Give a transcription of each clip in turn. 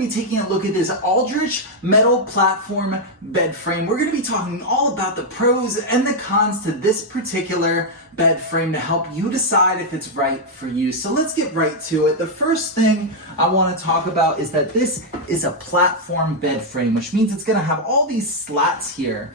to be taking a look at this ALDRICH metal platform bed frame. We're going to be talking all about the pros and the cons to this particular bed frame to help you decide if it's right for you. So let's get right to it. The first thing I want to talk about is that this is a platform bed frame, which means it's going to have all these slats here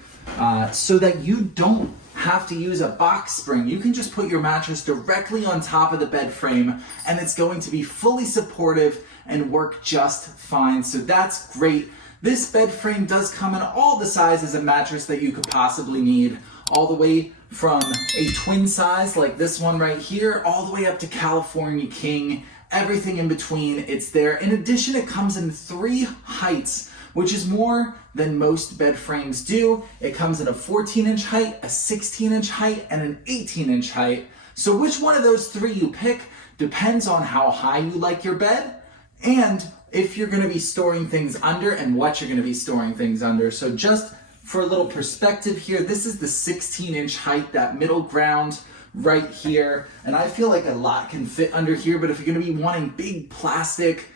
so that you don't have to use a box spring. You can just put your mattress directly on top of the bed frame and it's going to be fully supportive and work just fine. So that's great. This bed frame does come in all the sizes of mattress that you could possibly need, all the way from a twin size like this one right here, all the way up to California King, everything in between, it's there. In addition, it comes in 3 heights, which is more than most bed frames do. It comes in a 14-inch height, a 16-inch height, and an 18-inch height. So which one of those 3 you pick depends on how high you like your bed and if you're gonna be storing things under and what you're gonna be storing things under. So just for a little perspective here, this is the 16-inch height, that middle ground right here. And I feel like a lot can fit under here, but if you're gonna be wanting big plastic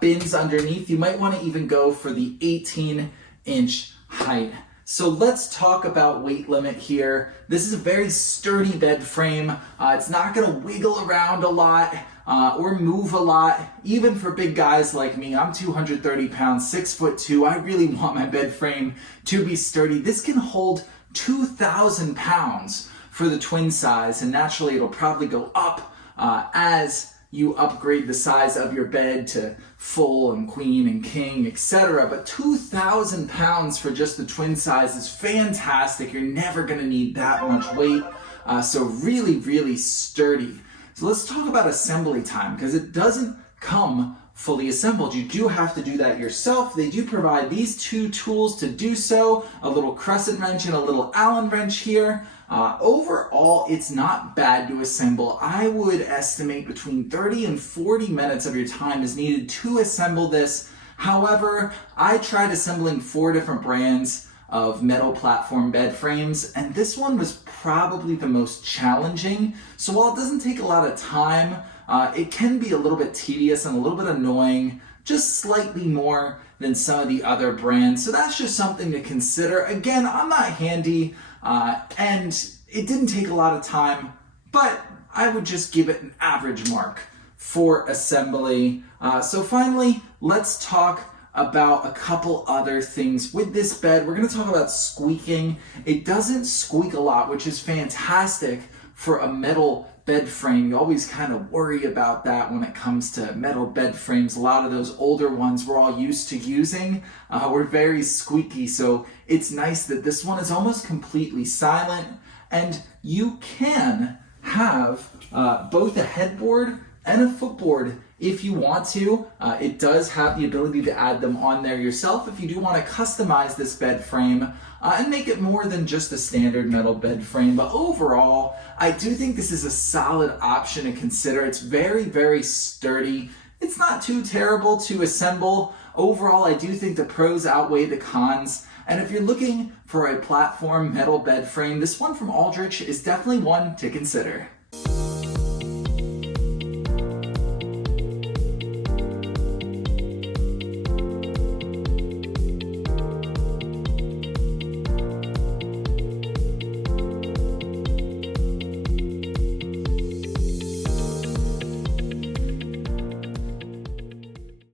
bins underneath, you might wanna even go for the 18-inch height. So let's talk about weight limit here. This is a very sturdy bed frame. It's not gonna wiggle around a lot or move a lot. Even for big guys like me, I'm 230 pounds, 6'2". I really want my bed frame to be sturdy. This can hold 2,000 pounds for the twin size, and naturally it'll probably go up as you upgrade the size of your bed to full and queen and king, etc. But 2,000 pounds for just the twin size is fantastic. You're never gonna need that much weight. So really, really sturdy. So let's talk about assembly time, because it doesn't come fully assembled. You do have to do that yourself. They do provide these 2 tools to do so, a little crescent wrench and a little Allen wrench here. Overall, it's not bad to assemble. I would estimate between 30 and 40 minutes of your time is needed to assemble this. However, I tried assembling 4 different brands of metal platform bed frames, and this one was probably the most challenging. So while it doesn't take a lot of time, it can be a little bit tedious and a little bit annoying, just slightly more than some of the other brands. So that's just something to consider. Again, I'm not handy, and it didn't take a lot of time, but I would just give it an average mark for assembly. So finally, let's talk about a couple other things with this bed. We're going to talk about squeaking. It doesn't squeak a lot, which is fantastic for a metal bed frame. You always kind of worry about that when it comes to metal bed frames. A lot of those older ones we're all used to using were very squeaky, so it's nice that this one is almost completely silent, and you can have both a headboard and a footboard if you want to. It does have the ability to add them on there yourself if you do want to customize this bed frame and make it more than just a standard metal bed frame. But overall, I do think this is a solid option to consider. It's very, very sturdy. It's not too terrible to assemble. Overall, I do think the pros outweigh the cons. And if you're looking for a platform metal bed frame, this one from ALDRICH is definitely one to consider.